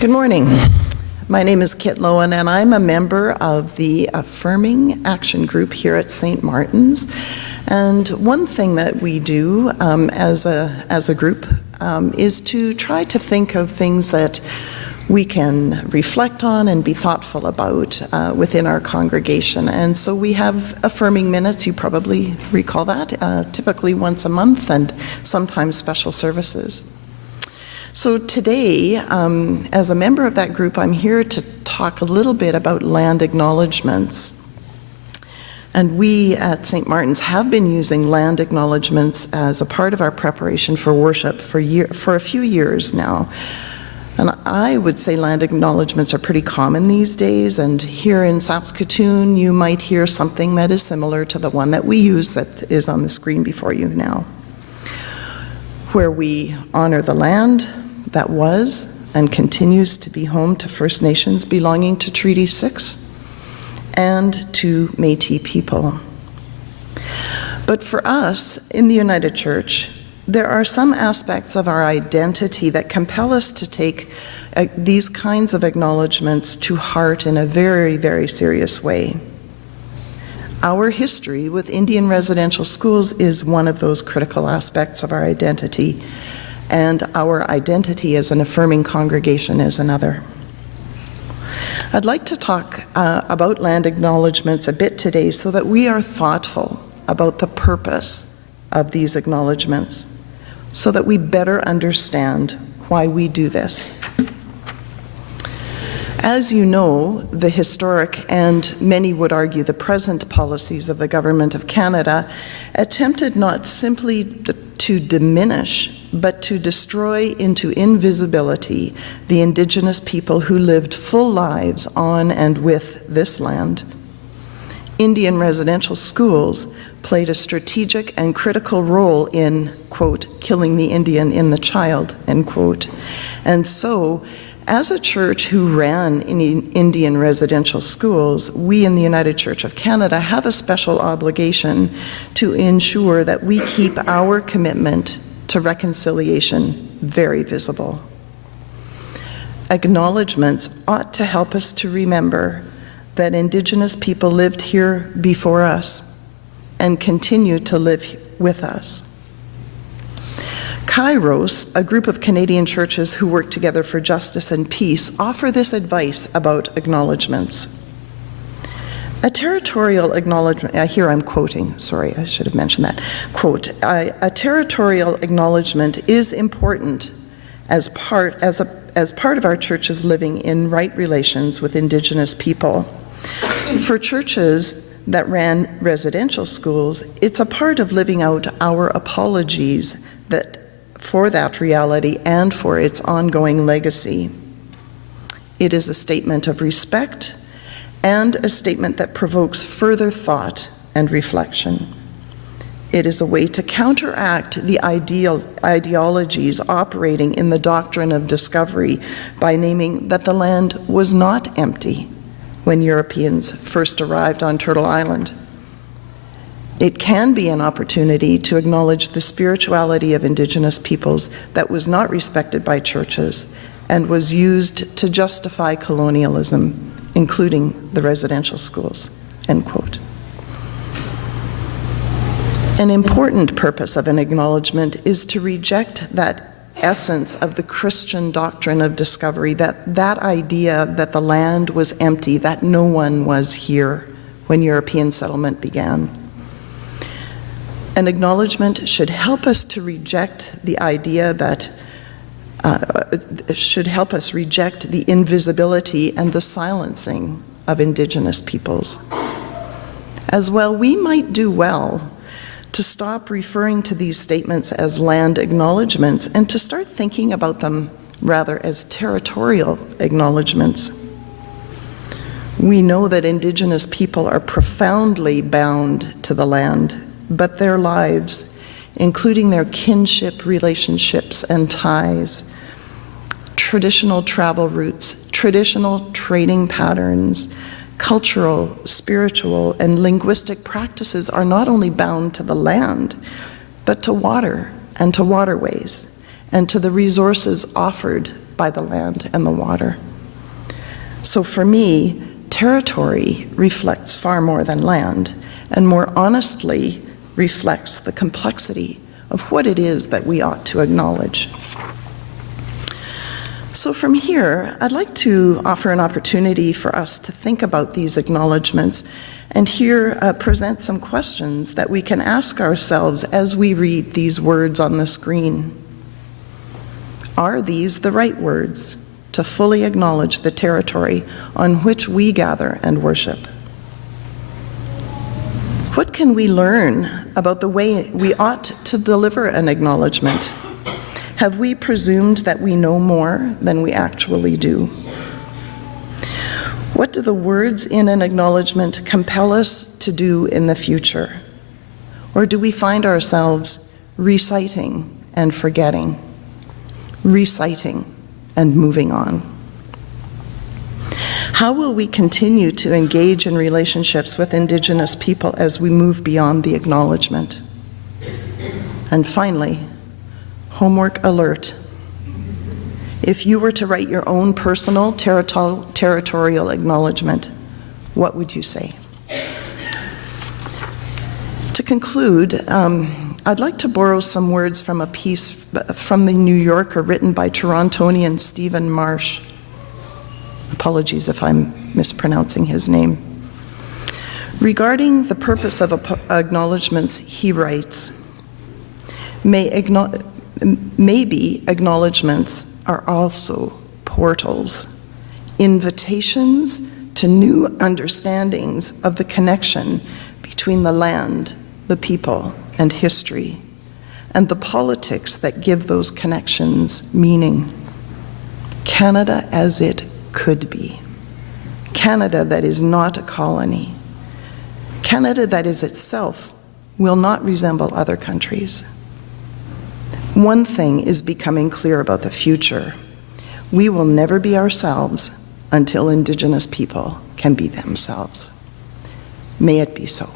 Good morning. My name is Kit Loewen, and I'm a member of the Affirming Action Group here at St. Martin's. And one thing that we do as a group is to try to think of things that we can reflect on and be thoughtful about within our congregation. And so we have Affirming Minutes, you probably recall that, typically once a month, and sometimes special services. So today, as a member of that group, I'm here to talk a little bit about land acknowledgements. And we at St. Martin's have been using land acknowledgements as a part of our preparation for worship for a few years now. And I would say land acknowledgements are pretty common these days, and here in Saskatoon you might hear something that is similar to the one that we use that is on the screen before you now, where we honor the land that was and continues to be home to First Nations belonging to Treaty 6 and to Métis people. But for us in the United Church, there are some aspects of our identity that compel us to take these kinds of acknowledgements to heart in a very, very serious way. Our history with Indian residential schools is one of those critical aspects of our identity, and our identity as an affirming congregation is another. I'd like to talk about land acknowledgements a bit today so that we are thoughtful about the purpose of these acknowledgements, so that we better understand why we do this. As you know, the historic and many would argue the present policies of the Government of Canada attempted not simply to diminish, but to destroy into invisibility the Indigenous people who lived full lives on and with this land. Indian residential schools played a strategic and critical role in, quote, killing the Indian in the child, end quote. And so, as a church who ran in Indian residential schools, we in the United Church of Canada have a special obligation to ensure that we keep our commitment to reconciliation very visible. Acknowledgements ought to help us to remember that Indigenous people lived here before us and continue to live with us. Kairos, a group of Canadian churches who work together for justice and peace, offer this advice about acknowledgements. A territorial acknowledgement, here I'm quoting, sorry, I should have mentioned that. Quote, a territorial acknowledgement is important as part of our church's living in right relations with Indigenous people. For churches that ran residential schools, it's a part of living out our apologies for that reality and for its ongoing legacy. It is a statement of respect and a statement that provokes further thought and reflection. It is a way to counteract the ideologies operating in the doctrine of discovery by naming that the land was not empty when Europeans first arrived on Turtle Island. It can be an opportunity to acknowledge the spirituality of Indigenous peoples that was not respected by churches and was used to justify colonialism, including the residential schools, end quote. An important purpose of an acknowledgement is to reject that essence of the Christian doctrine of discovery, that idea that the land was empty, that no one was here when European settlement began. An acknowledgement should help us to reject the idea that should help us reject the invisibility and the silencing of Indigenous peoples. As well, we might do well to stop referring to these statements as land acknowledgements and to start thinking about them rather as territorial acknowledgements. We know that Indigenous people are profoundly bound to the land, but their lives, including their kinship relationships and ties, traditional travel routes, traditional trading patterns, cultural, spiritual, and linguistic practices are not only bound to the land, but to water and to waterways and to the resources offered by the land and the water. So for me, territory reflects far more than land, and more honestly reflects the complexity of what it is that we ought to acknowledge. So from here, I'd like to offer an opportunity for us to think about these acknowledgements and here present some questions that we can ask ourselves as we read these words on the screen. Are these the right words to fully acknowledge the territory on which we gather and worship? What can we learn about the way we ought to deliver an acknowledgement? Have we presumed that we know more than we actually do? What do the words in an acknowledgement compel us to do in the future? Or do we find ourselves reciting and forgetting, reciting and moving on? How will we continue to engage in relationships with Indigenous people as we move beyond the acknowledgement? And finally, homework alert. If you were to write your own personal territorial acknowledgement, what would you say? To conclude, I'd like to borrow some words from a piece from the New Yorker written by Torontonian Stephen Marsh. Apologies if I'm mispronouncing his name. Regarding the purpose of acknowledgements, he writes, Maybe acknowledgements are also portals, invitations to new understandings of the connection between the land, the people, and history, and the politics that give those connections meaning. Canada as it could be. Canada that is not a colony. Canada that is itself will not resemble other countries. One thing is becoming clear about the future. We will never be ourselves until Indigenous people can be themselves. May it be so.